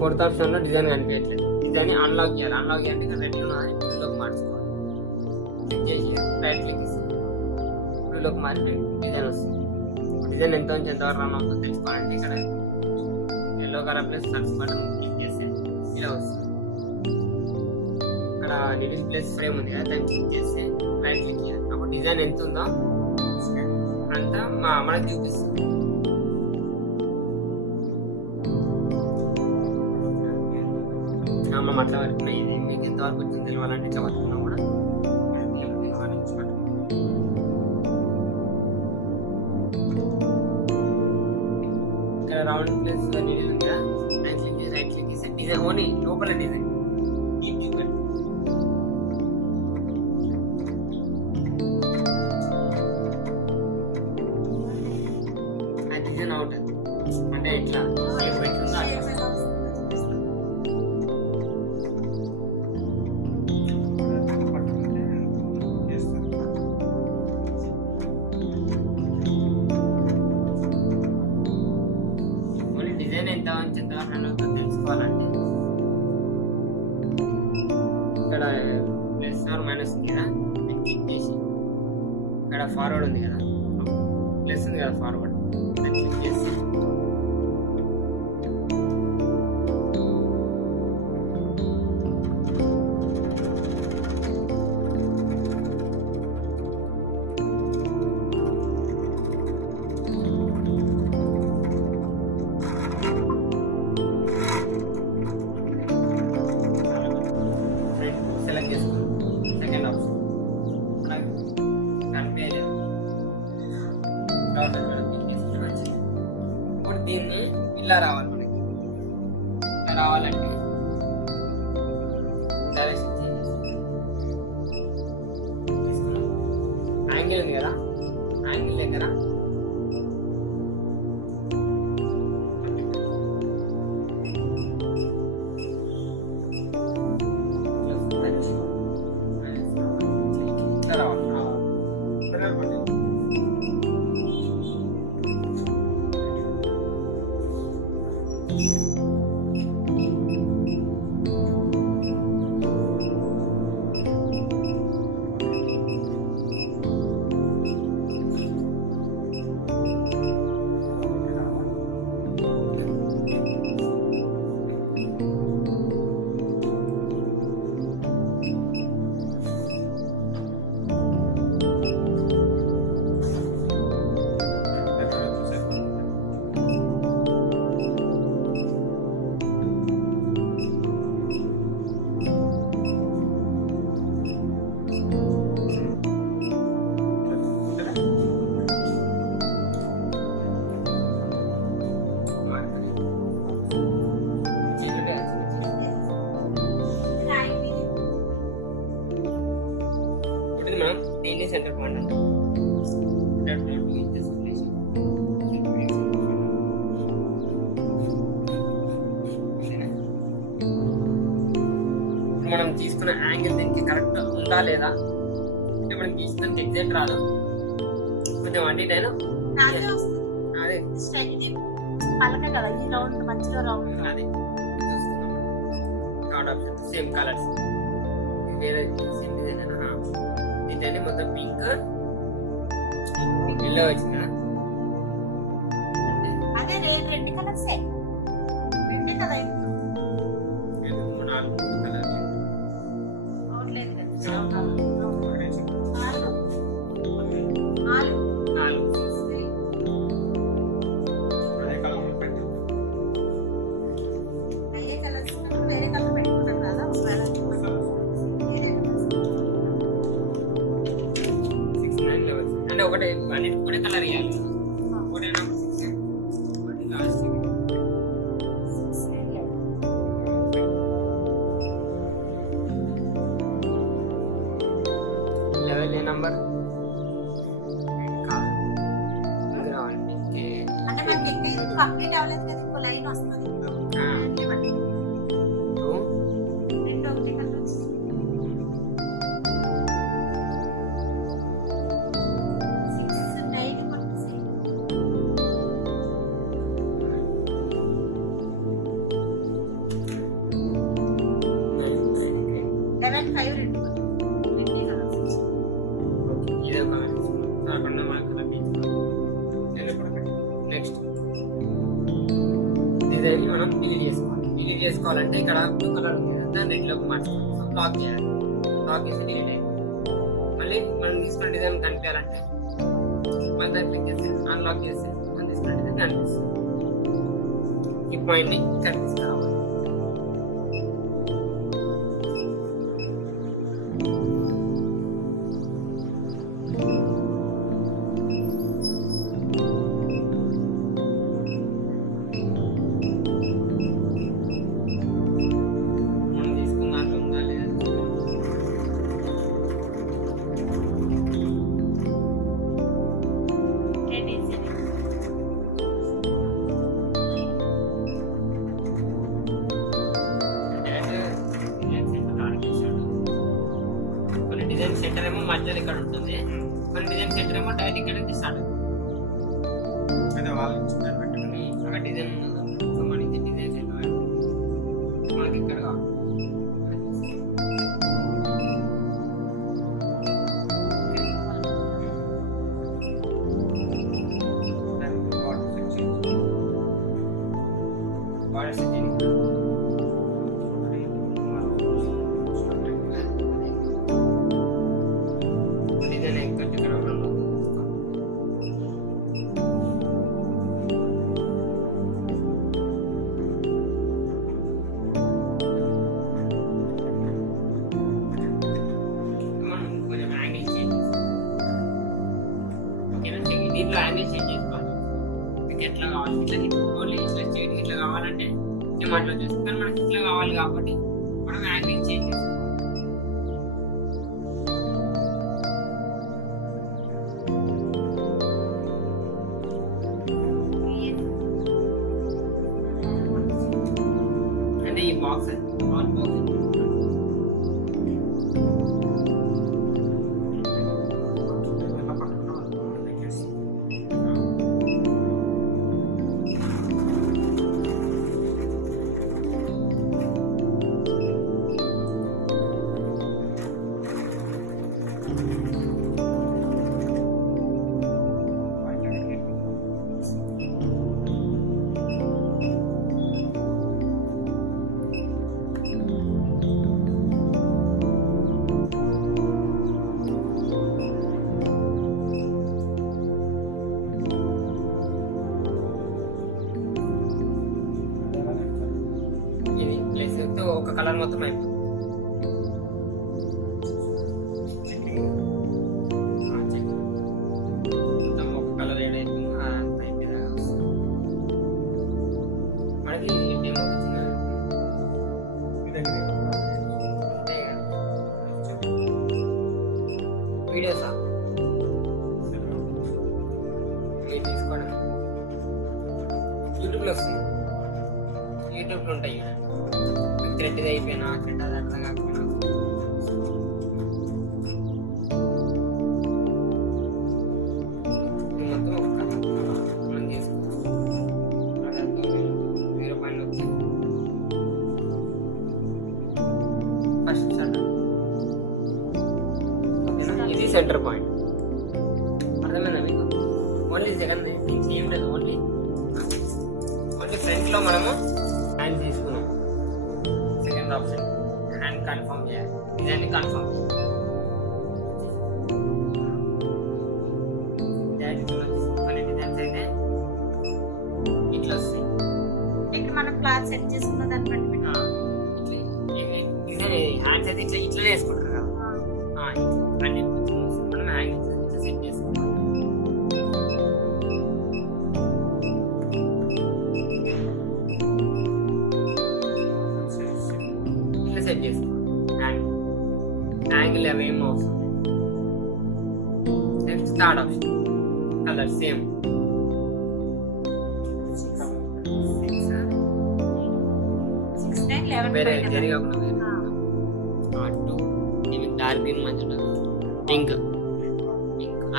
4th ఆప్షన్లో design కనిపించట్లేదు. Design unlock చేయాలి. అన్లాక్ చేయాలంటే ఇక్కడ రెడ్ ఉన్నది బ్లూలోకి మార్చుకోవాలి. క్లిక్ చేసి రైట్ క్లిక్ ఇస్తే బ్లూలోకి మారి డిజైన్ వస్తుంది. డిజైన్ ఎంత నుంచి ఎంతవరకు రన్ అవుతుందో తెలుసుకోవాలంటే ఇక్కడ yellow colour plus search button click చేస్తే ఇలా వస్తుంది. ఇక్కడ డిలీట్ ప్లస్ ఫ్రేమ్ ఉంది కదా, దాన్ని క్లిక్ చేస్తే రైట్ క్లిక్ చేయాలి. అప్పుడు డిజైన్ ఎంత ఉందో అంతా మనకు చూపిస్తుంది. మనం అట్లా వరకు ఇది మీకు ఎంతవరకు వచ్చింది తెలియాలంటే ఇట్లా పట్టుకున్నా కూడా ఇక్కడ రౌండ్ ప్లస్ నీడిల్ ఉంది కదా, రైట్ క్లిక్ చేస్తే డిజైన్ ఓన్లీ లోపల డిజైన్ చూపెట్టు. ఆ డిజైన్ అవుట్ అంటే ఇట్లా షేప్ పెట్టుకుందా ఎంత తెలుసుకోవాలంటే ఇక్కడ ప్లస్ ఆర్ మైనస్ ఉంది కదా, క్లిక్ చేసి ఇక్కడ ఫార్వర్డ్ ఉంది కదా, ప్లస్ ఉంది కదా ఫార్వర్డ్, క్లిక్ చేసి సెలెక్ట్ చేసుకోండి. సెకండ్ ఆప్షన్ మనకు కనిపించలేదు. ఇప్పుడు దీన్ని ఇలా రావాలి. మనకి ఇలా రావాలంటే డైరెక్షన్ చేంజ్ చేసుకున్నాం. యాంగిల్ ఉంది కదా, యాంగిల్ దగ్గర మనం దీన్ని సెంటర్ పాయింట్ అంటాం. మనం తీసుకున్న యాంగిల్ దీనికి కరెక్ట్ ఉందా లేదా అంటే మనం తీసుకున్న ఎగ్జాక్ట్ రాదు, కొంచెం అటు ఇటు అయినా అదే థర్డ్ ఆప్షన్ సేమ్ కలర్స్ వేరే సేమ్ డిజైన్ దీంట్లో మొత్తం పింక్ ఎల్లో వచ్చిందా అదే రెండు కలర్స్ రెండు కదా, నాలుగు కలర్స్ అంటే ఒకటి అన్నిటి కూడా కలర్ ఇవ్వాలి. ఒకటి లాస్ట్ లెవెల్ ఏ నంబర్ కంప్లీట్ అవ్వలేదు కదా, ఇంకో లైన్ వస్తుంది. 5 రెండు కలర్స్ వచ్చింది. ఇదే కలర్ కాకుండా మనకు కలర్ నెక్స్ట్ డిజైన్ మనం డిలీట్ చేసుకోవాలి. డిలీట్ చేసుకోవాలంటే ఇక్కడ బ్లూ కలర్ ఉంది కదా, దాన్ని రెడ్ లోకి మార్చుకోవాలి. సో బ్లాక్ చేయాలి. బ్లాక్ చేసి డిలీట్ అయ్యింది. మళ్ళీ మనం తీసుకున్న డిజైన్ కనిపించాలంటే మన దాన్ని క్లిక్ చేస్తే అన్లాక్ చేస్తే మనం తీసుకున్న డిజైన్ కనిపిస్తుంది. ఈ పాయింట్ని ఇక్కడ తీసుకురావాలి. డిజైన్ సెంటర్ ఏమో మధ్యలో ఇక్కడ ఉంటుంది, కొన్ని డిజైన్ సెంటర్ ఏమో డైరెక్ట్ ఇక్కడ నుంచి స్టార్ట్ అవుతుంది. అక్కడ డిజైన్ సంబంధించి డిజైన్ సెంటర్ మనకి ఇక్కడ కావాలి. దీంట్లో యాంగిల్ చేంజ్ చేసుకోవాలి. మీకు ఎట్లా కావాలి, ఇట్లా ఓన్లీ ఇట్లా స్ట్రైట్ ఇట్లా కావాలంటే డిమాండ్లో చేస్తాం. కానీ మనకి ఇట్లా కావాలి కాబట్టి మనం యాంగిల్ చేంజ్ చేసుకోవాలి. అంటే ఈ బాక్స్ ఆల్ బాక్స్ ఒక కలర్ మొత్తం అయిపోతుంది. మొత్తం ఒక కలర్ ఏదైతుందో అయిపోయిందా మనకి ఏమో చిన్న వీడియోసా ఇది తీసుకోవడం యూట్యూబ్లో వస్తుంది. యూట్యూబ్లో ఉంటాయి థ్రెడ్ అయిపోయినా థ్రెడ్ అది అర్థం కాకపోయినా మొత్తం ఒక మనం చేసుకోవచ్చు. జీరో పాయింట్ వచ్చి ఫస్ట్ సెంటర్ ఓకేనా, ఇది సెంటర్ పాయింట్. అర్థమైందా మీకు? ఓన్లీ సెకండ్ ఏం లేదు, ఓన్లీ ఫ్రంట్లో మనము హ్యాండ్ తీసుకున్నాం. సెకండ్ ఆప్షన్ హ్యాండ్ కన్ఫర్మ్ చేయాలి, డిజైన్ కన్ఫర్మ్ కొన్ని డిజైన్స్ అయితే ఇట్లా వస్తాయి. ఇక్కడ మనం క్లాత్ సెట్ చేసుకున్న దాన్ని బట్టి హ్యాండ్స్ అయితే ఇట్లా ఇట్లనే వేసుకుంటారు కదా, అన్ని మనం హ్యాండ్స్ సెట్ చేసుకుంటాం. సెట్ చేసుకోవాలి. యాంగిల్ అవి ఏం అవసరం. Next third option colour same వేరే వేరే కాకుండా వేరే డార్క్ గ్రీన్ మంచిగా పింక్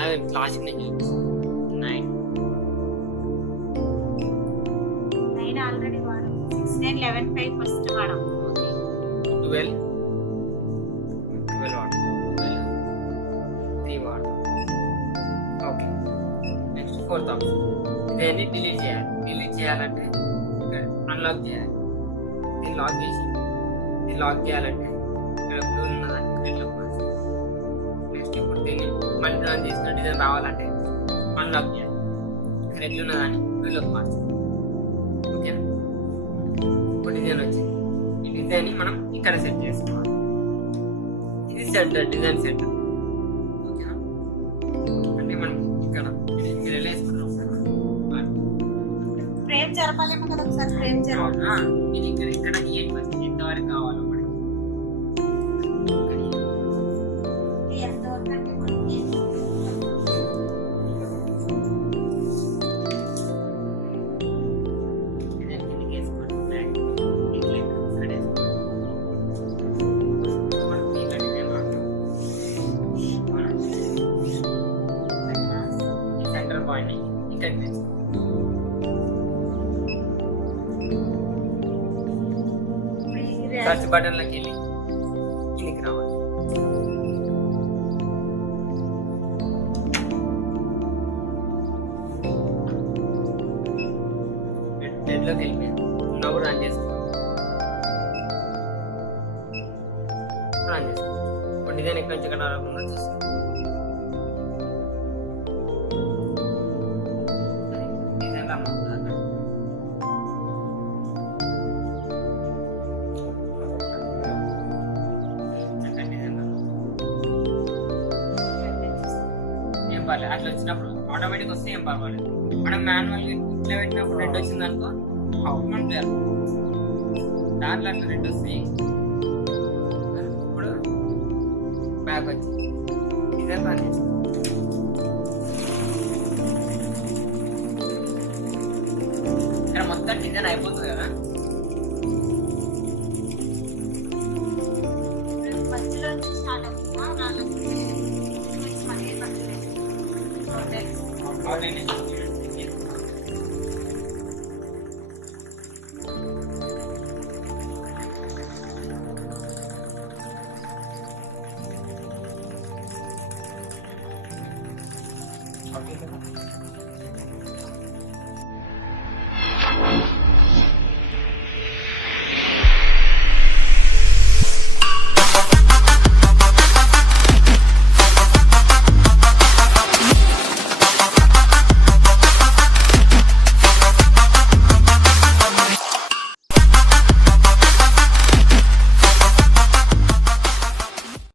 అదే క్లాసిక్ నేను చూపిస్తాను. 9 ఆల్రెడీ వాడాం. 6 9 11 5 ఫస్ట్ వాడాం. 12 fourth option. ఇదేంటి డిలీట్ చేయాలి. డిలీట్ చేయాలంటే ఇక్కడ అన్లాక్ చేయాలి. దీన్ని లాక్ చేసి దీన్ని లాక్ చేయాలంటే ఇక్కడ బ్లూ ఉన్నదని రెడ్లోకి మార్చాలి. నెక్స్ట్ ఇప్పుడు దీన్ని మళ్ళీ రన్ చేసిన డిజైన్ రావాలంటే అన్లాక్ చేయాలి. రెడ్ ఉన్నదని బ్లూలోకి మార్చాలి. ఓకేనా? ఇప్పుడు డిజైన్ వచ్చింది. ఈ డిజైన్ని మనం ఇక్కడ సెట్ చేసుకోవాలి. ఇది సెంటర్, డిజైన్ సెంటర్. ఓకేనా? అంటే మనం ఇక్కడ మీరు ఎలా వేసుకుంటాం ఫ్రేమ్ జరపాలేమో కదా, ఒకసారి ఫ్రేమ్ జరపాలి. ఇది ఇక్కడ ఇక్కడ ఎంతవరకు కావాలో మనకి ఎంతవరకు అంటే మనకి సెంటర్ పాయింట్ ఇక్కడ సర్చ్ బటన్ లోకి వెళ్ళి కిందికి రావాలి. రెడ్లోకి వెళ్ళి నవ్వు రన్ చేసుకోవాలి. రన్ చేసుకోవాలి. ఇప్పుడు డిజైన్ ఎక్కడి నుంచి ఎక్కడ రాకుండా చూసుకోవాలి. డిజైన్ రాకుండా అట్లా వచ్చినప్పుడు ఆటోమేటిక్ వస్తే ఏం పర్వాలేదు. మనం మాన్యువల్గా ఇట్లా పెట్టినప్పుడు రెడ్ వచ్చింది అనుకో అవుట్మెంట్ లేదు, దాంట్లో అట్లా రెడ్ వస్తాయి. ఇప్పుడు బ్యాక్ వచ్చి డిజైన్ పని చేస్తాం. ఇక్కడ మొత్తం డిజైన్ అయిపోతుంది కదా. మధ్యలో స్టార్ట్ అవుతుందా?